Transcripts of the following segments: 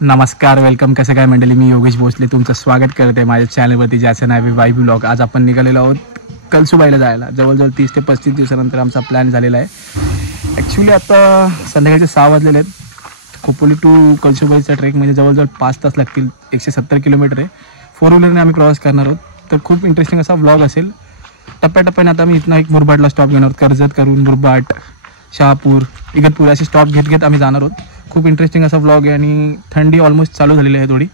नमस्कार, वेलकम. कसं काय मंडळी, मी योगेश भोसले तुमचं स्वागत करते माझ्या चॅनलवरती, ज्याचं नाव आहे वाई ब्लॉग. आज आपण निघालेलो आहोत कळसुबाईला जायला. जवळजवळ 30 ते 35 दिवसानंतर आमचा प्लॅन झालेला आहे. ॲक्च्युली आता संध्याकाळचे 6 वाजलेले आहेत. खोपोली टू कळसुबाईचा ट्रेक म्हणजे जवळजवळ 5 तास लागतील. 170 किलोमीटर आहे. 4 व्हीलरने आम्ही प्रवास करणार आहोत. तर खूप इंटरेस्टिंग असा व्लॉग असेल. टप्प्याटप्प्याने आता आम्ही इथनं एक मुरबाडला स्टॉप घेणार आहोत. कर्जत करून मुरबाड, शहापूर, इगतपूर असे स्टॉप घेत आम्ही जाणार आहोत. खूप इंटरेस्टिंग असा व्लॉग आहे आणि थंडी ऑलमोस्ट चालू झालेली आहे थोडी,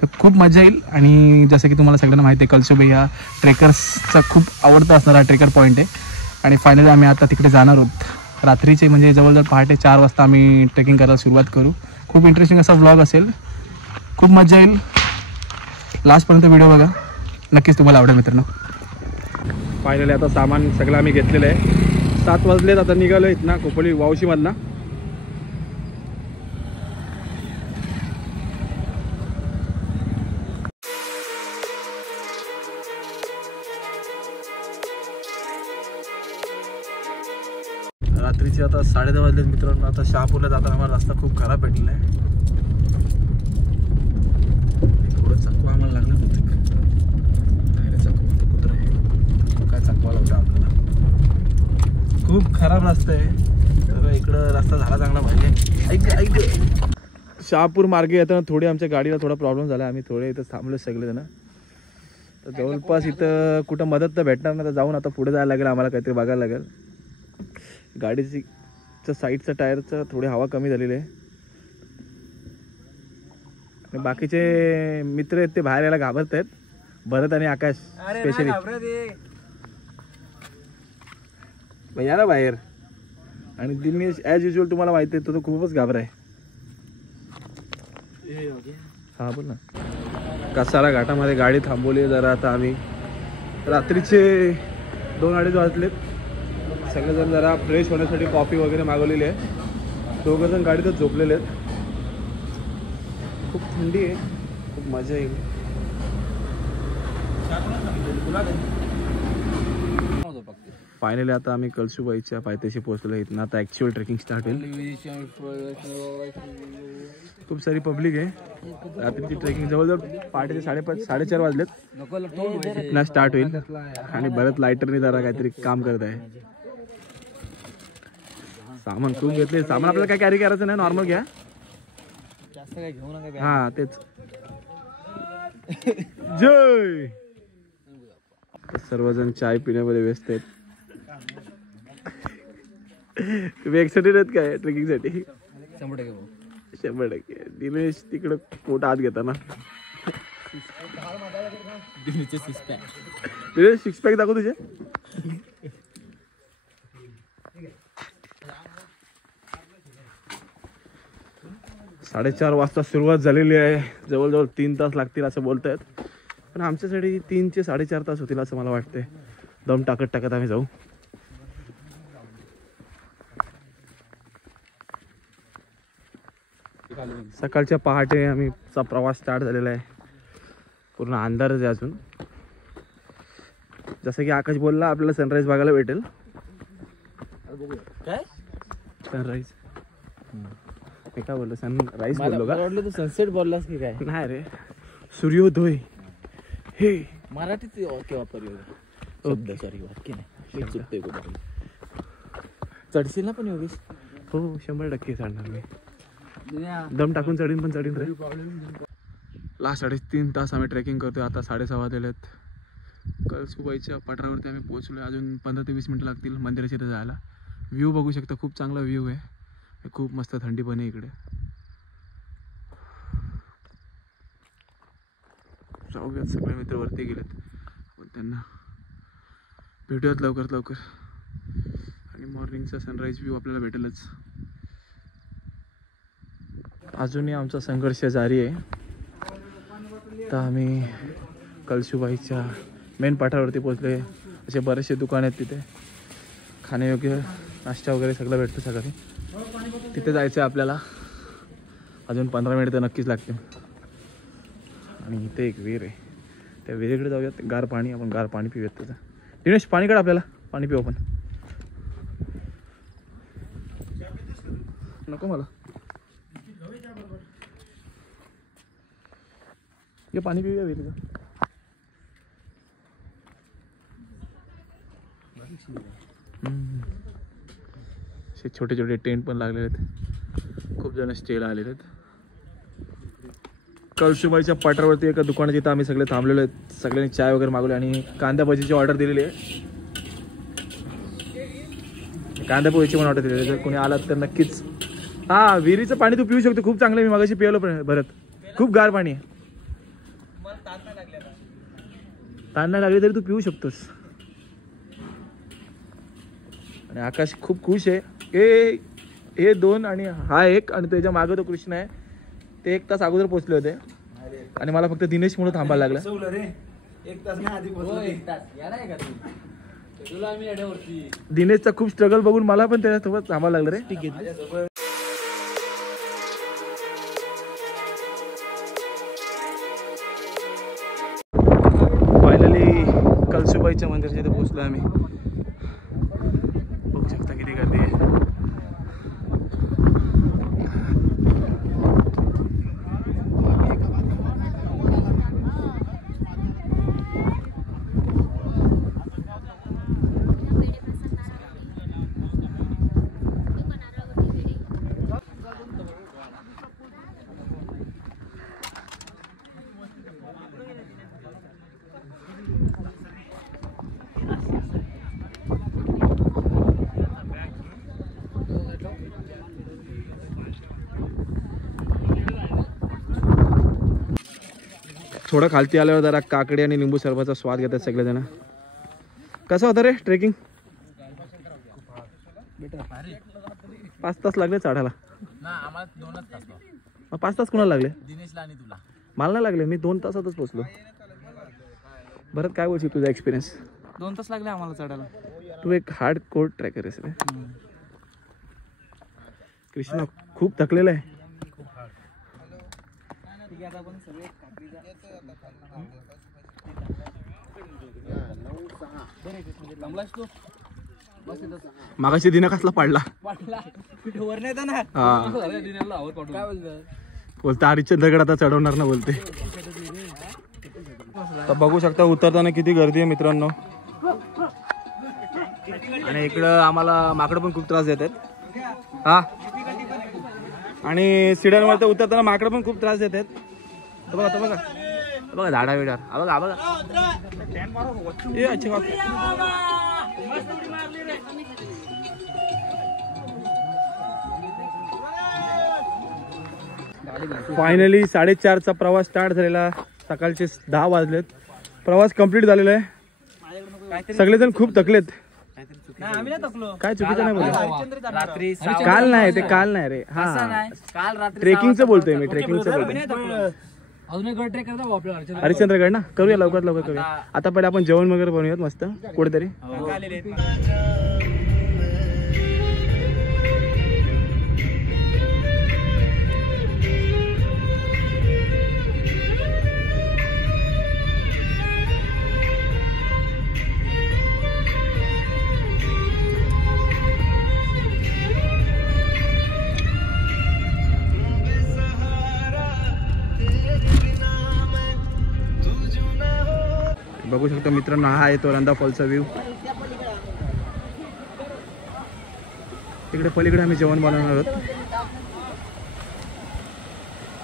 तर खूप मजा येईल. आणि जसं की तुम्हाला सगळ्यांना माहिती आहे, कळसुबाई हा ट्रेकर्सचा खूप आवडता असणारा ट्रेकर पॉईंट आहे. आणि फायनली आम्ही आता तिकडे जाणार आहोत. रात्रीचे म्हणजे जवळजवळ पहाटे 4 वाजता आम्ही ट्रेकिंग करायला सुरुवात करू. खूप इंटरेस्टिंग असा व्लॉग असेल, खूप मजा येईल. लास्टपर्यंत व्हिडिओ बघा, नक्कीच तुम्हाला आवडेल मित्रांनो. फायनली आता सामान सगळं आम्ही घेतलेलं आहे. 7 वाजलेत. आता निघालो इथनं खोपोली वावशीमधनं. रात्रीचे आता 10:30 वाजलेत मित्रांनो. आता शहापूरला जाताना आम्हाला रस्ता खूप खराब भेटलेला आहे. थोडं चकवा आम्हाला लागलं होतं. चकवा कुत्रा आहे काय चकवा लावता आपल्याला. खूप खराब रस्ता आहे. तर इकडं रस्ता झाला चांगला पाहिजे. ऐक शहापूर मार्गे येताना थोडी आमच्या गाडीला थोडा प्रॉब्लेम झाला. आम्ही थोडे इथं थांबलो सगळेजण. तर जवळपास इथं कुठं मदत तर भेटणार नाही. तर जाऊन आता पुढे जायला लागेल आम्हाला, काहीतरी बघायला लागेल. गाडीची साईडचा टायरचं थोडी हवा कमी झालेली आहे. आणि बाकीचे मित्र आहेत ते बाहेर यायला घाबरत आहेत. भरत आणि आकाश स्पेशली या ना बाहेर. आणि दिनेश ॲज युजल तुम्हाला माहिती आहे, तो तर खूपच घाबर आहे. हा बोल ना. कसारा घाटामध्ये गाडी थांबवली जरा. आता आम्ही रात्रीचे 2-2:30 वाजलेत. सगळेजण जरा फ्रेश होण्यासाठी कॉफी वगैरे मागवलेली आहे. 2 जण गाडीतच झोपलेले आहेत. खूप थंडी आहे, खूप मजा येईल. फायनली आता आम्ही कळसुबाईच्या पायथ्याशी पोहोचलो. इथनं आता ॲक्च्युअल ट्रेकिंग स्टार्ट होईल. खूप सारी पब्लिक आहे. रात्रीची ट्रेकिंग जवळजवळ पहाटेचे 5:30 4:30 वाजलेत. इथनं स्टार्ट होईल. आणि बरंच लायटरने जरा काहीतरी काम करत आहे. सामान खूप घेतले. सामान आपल्याला काय कॅरी करायचं नाही, नॉर्मल घ्या. जास्त काय घेऊ नका. हा तेच. जय. सर्वजण चाय पिण्यामध्ये व्यस्त आहेत. तुम्ही एक्साइटेड आहेत काय ट्रेकिंग साठी? 100%. दिनेश तिकडं पोट आत घेताना. दिनेश 6 पॅक दाखव तुझे. साडेचार वाजता सुरुवात झालेली आहे. जवळजवळ 3 तास लागतील असं बोलत आहेत. पण आमच्यासाठी 3 ते 4.5 तास होतील असं मला वाटतंय. दम टाकत आम्ही जाऊ. सकाळच्या पहाटे आम्हीचा प्रवास स्टार्ट झालेला आहे. पूर्ण अंधारच आहे अजून. जसं की आकाश बोलला, आपल्याला सनराईज बघायला भेटेल. काय सनराईज? मी काय बोललो, सनराईज बोललो का? तू सनसेट बोललास की काय? नाही रे, सूर्योदय. हे मराठीत वापरले शब्द. सॉरी, वाक्य नाही, चुकतोय कुठे. चढशील ना पण योगेश? हो 100% चढणार मी. दम टाकून चढीन, पण चढीन रे. लास्ट 3.5 तास आम्ही ट्रेकिंग करतोय. आता 6:30 वाजलेत. कळसुबाईच्या पठारावरती आम्ही पोहोचलो. अजून 15 ते 20 मिनिटं लागतील मंदिराच्या इथे जायला. व्ह्यू बघू शकता, खूप चांगला व्ह्यू आहे. खूप मस्त थंडी पण आहे इकडे. जाऊयात. सगळे मित्र वरती गेलेत, पण त्यांना भेटूयात लवकरात लवकर. आणि मॉर्निंगचा सनराईज व्ह्यू आपल्याला भेटेलच. अजूनही आमचा संघर्ष जारी आहे. तर आम्ही कळसुबाईच्या मेन पाठावरती पोहोचले. असे बरेचसे दुकान आहेत तिथे. खाण्यायोग्य नाश्ता वगैरे सगळं भेटतं सकाळी. तिथे जायचं आहे आपल्याला. अजून 15 मिनिट तर नक्कीच लागतील. आणि इथे एक विहीर आहे, त्या विहिरीकडे जाऊयात. गार पाणी, आपण गार पाणी पिऊयात त्याचं. दिनेश पाणी काढ, आपल्याला पाणी पिऊ आपण. नको मला. हे पाणी पिऊया विहिरीचं. छोटे छोटे टेंट पण लागलेले आहेत, खूप जण स्टेला आलेले आहेत. कळसुबाईच्या पाटावरती एका दुकानात इथं आम्ही सगळे थांबलेलो आहेत. सगळ्यांनी चाय वगैरे मागवली आणि कांदा भजीची ऑर्डर दिलेली आहे. कांदा पोळीची पण ऑर्डर दिलेली आहे. जर कोणी आलात तर नक्कीच. हा, विहिरीचं पाणी तू पिऊ शकतो, खूप चांगलं. मी मागाशी पिवलं पण भरत, खूप गार पाणी आहे. ताण नाही लागली तरी तू पिऊ शकतोस. आणि आकाश खूप खुश आहे. हे दोन आणि हा एक आणि त्याच्या मागे तो कृष्ण आहे. ते 1 तास अगोदर पोहोचले होते आणि मला फक्त दिनेश मुळे थांबायला लागलं. 1 तास नाही आधी. दिनेशचा खूप स्ट्रगल बघून मला पण त्याच्यासोबत थांबायला लागलं रे. ठीक आहे. फायनली कळसुबाईच्या मंदिराच्या इथे पोहोचलो आम्ही. बघू शकता किती गर्दी आहे. थोडं खालती आल्यावर जरा काकडी आणि निंबू सरबताचा स्वाद घेतात सगळेजण. कसं होतं रे ट्रेकिंग? 5 तास लागले चढायला. 5 तास कोणाला लागले? मला नाही लागले, मी 2 तासातच पोहोचलो. भरत काय बोलशील तुझा एक्सपिरियन्स? 2 तास लागले आम्हाला चढायला. तू एक हार्ड कोर ट्रॅकर आहेस रे. कृष्णा खूप थकलेला आहे. मागाशी दिना कसला पडला बोलता हरिश्चंद्रगड आता चढवणार ना बोलते. तर बघू शकता उतरताना किती गर्दी आहे मित्रांनो. आणि इकडं आम्हाला माकडं पण खूप त्रास देतात. हा, आणि सिड्यांवर तर उतरताना माकडं पण खूप त्रास देतात. बघा तो बघा बघा झाडा बिडा. बघा बघा ए अच्छा. फायनली 4:30चा प्रवास स्टार्ट झालेला. सकाळचे 10 वाजलेत. प्रवास कंप्लीट झालेला आहे. सगळेजण खूप थकलेत. काय चुकीचं नाही बोलतो. काल नाही ते, काल नाही रे. हा, ट्रेकिंगचं बोलतोय मी, ट्रेकिंगचं बोलतोय. हरिश्चंद्रगड ना करूया, लवकरात लवकर करूया. आता पहिले आपण जेवण वगैरे बनवूयात मस्त कुठेतरी. बघू शकता मित्रांनो, हा आहे तो रंधा फॉलचा व्ह्यू. तिकडे पलीकडे आम्ही जेवण बनवणार आहोत.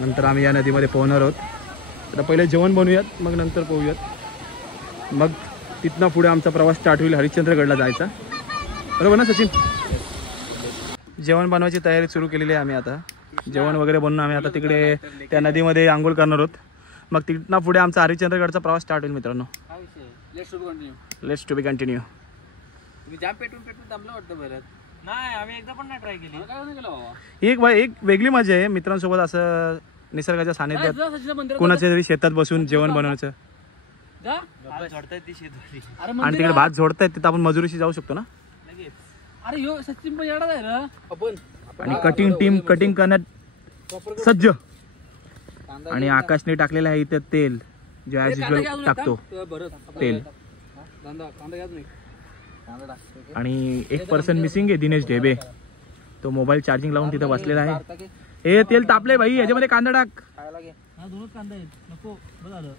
नंतर आम्ही या नदीमध्ये पोहणार आहोत. आता पहिले जेवण बनवूयात, मग नंतर पोहूयात. मग तिथनं पुढे आमचा प्रवास स्टार्ट होईल हरिश्चंद्रगडला जायचा. बरोबर ना सचिन? जेवण बनवायची तयारी सुरू केलेली आहे आम्ही. आता जेवण वगैरे बनवून आम्ही आता तिकडे त्या नदीमध्ये आंघोळ करणार आहोत. मग तिथनं पुढे आमचा हरिश्चंद्रगडचा प्रवास स्टार्ट होईल मित्रांनो. Let's to be continue. एक वेगळी मजा आहे मित्रांसोबत असं निसर्गाच्या सानिध्यात कोणाच्या तरी शेतात बसून जेवण बनवायचं. आणि तिकडे भात झोडतायत तिथं आपण मजुरीशी जाऊ शकतो ना. आणि कटिंग टीम कटिंग करण्यात सज्ज. आणि आकाशने टाकलेलं आहे इथं तेल, जे ॲज युजल टाकतो तेल. आणि एक पर्सन मिसिंग आहे, दिनेश ढेबे. तो मोबाईल चार्जिंग लावून तिथं बसलेला आहे. हे तेल तापले भाई, याच्यामध्ये कांदा टाक. हा दोनच कांदा आहेत नको बरं झालं